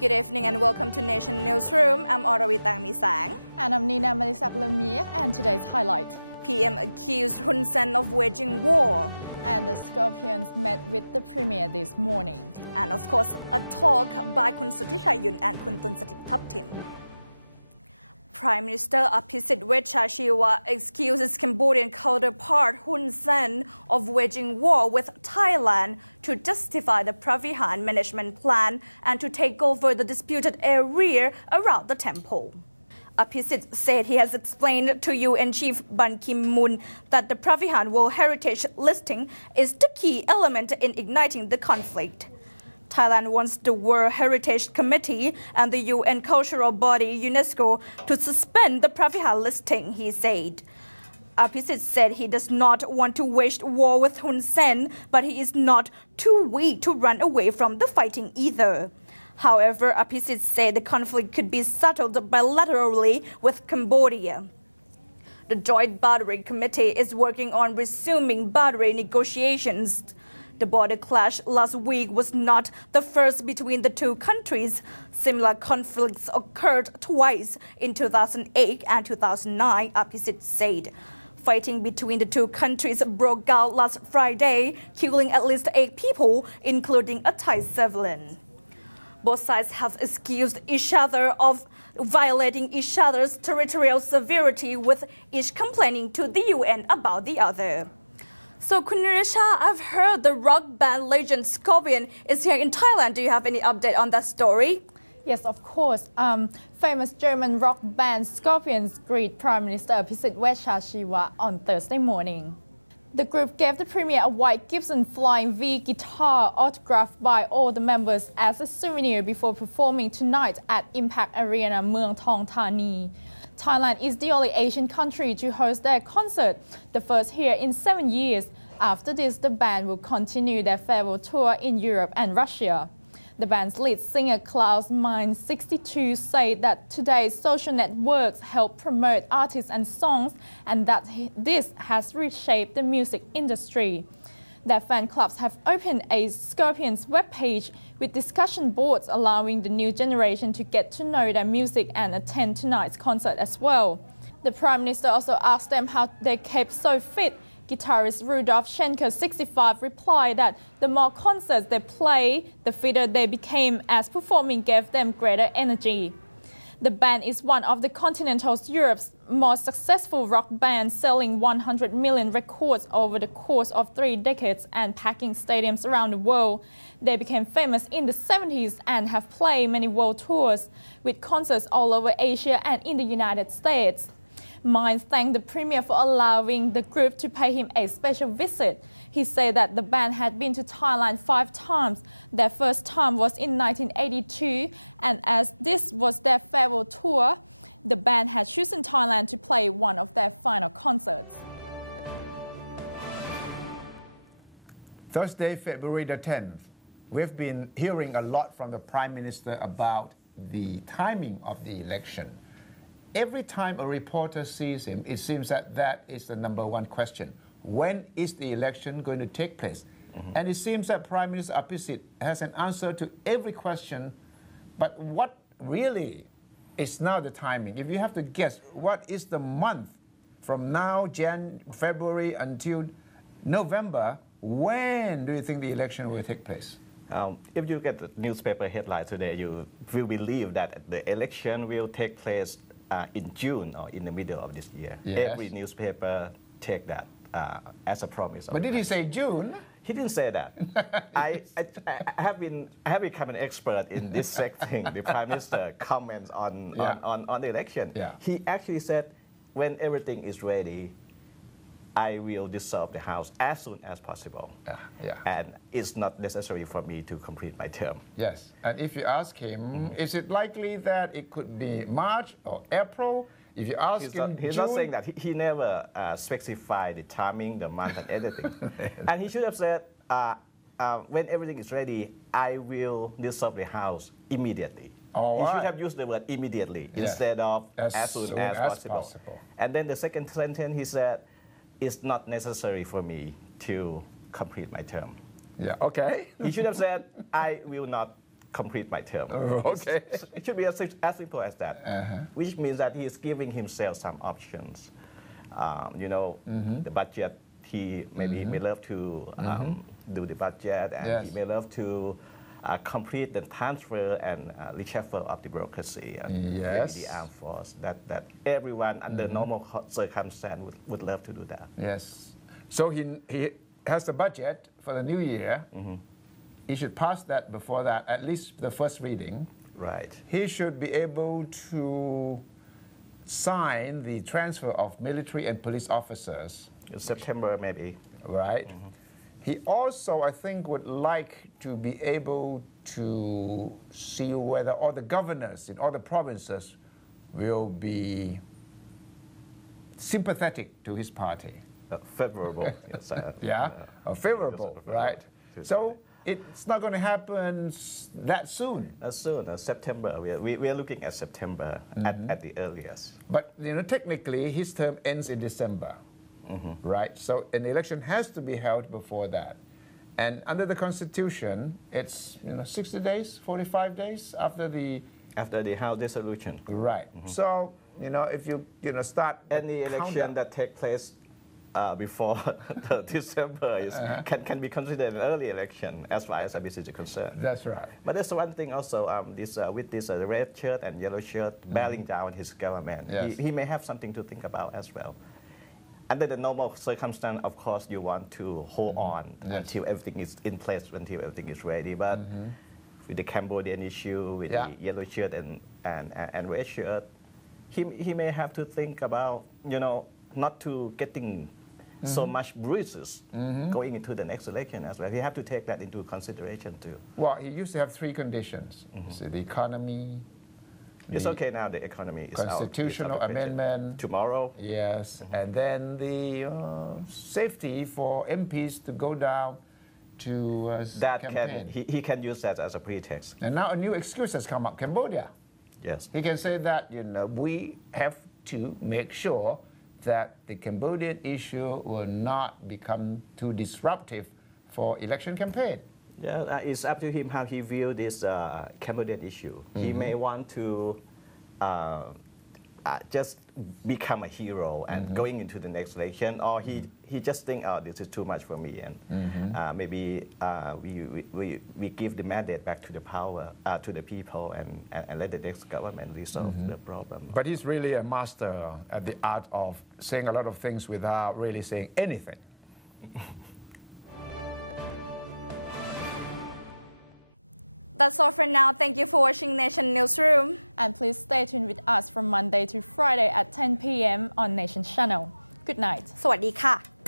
Good evening and welcome to Nation Newsroom. I'm Orawitang Misang. And I'm Nina Malisak Lemire, and today's highlight. PM accused Hun Sen of waging war. And the Scorpions met with the Premier this morning. And of course, a talk by Kun Suthithayun and Kun Tunsatit Thaptim. Prime Minister Aphisit Wechashiwa excuses Cambodian counterpart Hun Sen of waging war with Thailand to justify the Pravihan management plan and to take over the disputed area around the temple. Aphisit said he has explained to UN Chief Ban Ki-moon that the Pravihan World Heritage listing is the key element in igniting the conflict. Thailand wants the World Heritage Committee and the UN cultural body UNESCO to suspend the Pravihan listing, he said. Aphisit said he does not want to wage war with Hun Sen, but he is not too weak to run away from the fighting either. However, Aphisit said the conflict could be settled bilaterally with Cambodia. The Joint Boundary Committee is working on resuming boundary negotiations. The border clash last week was not the first between the two countries. Similar conflicts occurred twice in 2008 and 2009, Aphisit said. Fighting between the two countries broke out last Friday, killing at least 8 people, including a Thai civilian. Both sides have accused each other of violating each other's territorial sovereignty, with each complaining to the UN about the other. So, Kunurisha, I've heard the rock band legend Scorpion is here in Thailand. Do you have any update on that story? Yes, of course. Famous German rock band Scorpions greet Prime Minister Aphisit Wechashiwa on Thursday morning. The group gave the Premier a white Gibson Flying V guitar autographed by all the members as a souvenir before performing tonight at Impact Arena, Muang Thong Thani. Thailand is the only Asian country to host their concert, the first here in 7 years. After this, the band will continue their farewell tour in Europe and Russia. The band's lead singer Klaus Mein, 62, said that today's social networks help promote artists and songs, and that this has reshaped the music industry. Their fan clubs have opened a Scorpions webpage with discussion boards allowing the new generation to get to know their music and attend tonight's concert as well. The Prime Minister also asked them how they kept so fit. Guitarist Rudolf Schenker, 65, replied that the more concerts they play, the fitter they became, as performing gave them greater energy. The band is one of the continental Europe's most successful rock bands, selling 100 million records over the course of 3 decades and packing stadiums around the world. They became famous in the 70s and have played many world tours, with concerts all over Asia and in the United States. Mines thanked the Premier for allowing the group to pay him a special visit. He said that the band had been to Thailand 5 times. Their first time was in 1982, and as this was their farewell tour, the band had chosen Thailand to play one of their final concerts. Thursday, February the 10th, we've been hearing a lot from the Prime Minister about the timing of the election. Every time a reporter sees him, it seems that that is the #1 question. When is the election going to take place? And it seems that Prime Minister Aphisit has an answer to every question, but what really is now the timing? If you have to guess, what is the month from now, February until November, when do you think the election will take place? If you get the newspaper headline today, you will believe that the election will take place in June or in the middle of this year. Yes. Every newspaper take that as a promise. But did he say June? He didn't say that. I have become an expert in this thing. The Prime Minister comments on the election. Yeah. He actually said, when everything is ready, I will dissolve the House as soon as possible. And it's not necessary for me to complete my term. Yes. And if you ask him, is it likely that it could be March or April? If you ask him, he's June, not saying that. He never specified the timing, the month, and anything. And he should have said, when everything is ready, I will dissolve the House immediately. He should have used the word immediately instead of as soon as possible. And then the second sentence, he said, it's not necessary for me to complete my term. Yeah, okay. He should have said, I will not complete my term. Okay. It should be as simple as that, which means that he is giving himself some options. The budget, he maybe may love to do the budget, and he may love to complete the transfer and reshuffle of the bureaucracy and maybe the armed force. That everyone under normal circumstance would love to do that. Yes. So he has the budget for the new year. He should pass that before that, at least the first reading. Right. He should be able to sign the transfer of military and police officers. In September, maybe. Right. He also, I think, would like to be able to see whether all the governors in all the provinces will be sympathetic to his party. Favorable. Yes, favorable, right? So it's not going to happen that soon. As soon as September. We are looking at September at the earliest. But technically, his term ends in December. Right? So an election has to be held before that. And under the Constitution, it's 60 days, 45 days after the House dissolution. Right. So, if you start any election that takes place before December can be considered an early election as far as IBC is concerned. That's right. But there's one thing also, with this red shirt and yellow shirt bearing down his government, he may have something to think about as well. Under the normal circumstance, of course, you want to hold on until everything is in place, until everything is ready. But with the Cambodian issue, with the yellow shirt and red shirt, he may have to think about, not to getting so much bruises going into the next election as well. You have to take that into consideration too. Well, he used to have three conditions. So the economy. It's okay now, the economy is constitutional amendment. Tomorrow. Yes, and then the safety for MPs to go down to that campaign. He can use that as a pretext. And now a new excuse has come up, Cambodia. Yes. He can say that, we have to make sure that the Cambodian issue will not become too disruptive for election campaign. Yeah, it's up to him how he views this Cambodian issue. He may want to just become a hero and going into the next election, or he just think, oh, this is too much for me, and maybe we give the mandate back to the power to the people and let the next government resolve the problem. But he's really a master at the art of saying a lot of things without really saying anything. That's all for now. Thank you for watching Nation Newsroom. And please stay tuned with us from Monday to Friday at 10 p.m. on Nation Channel. Good night. สวัสดีค่ะ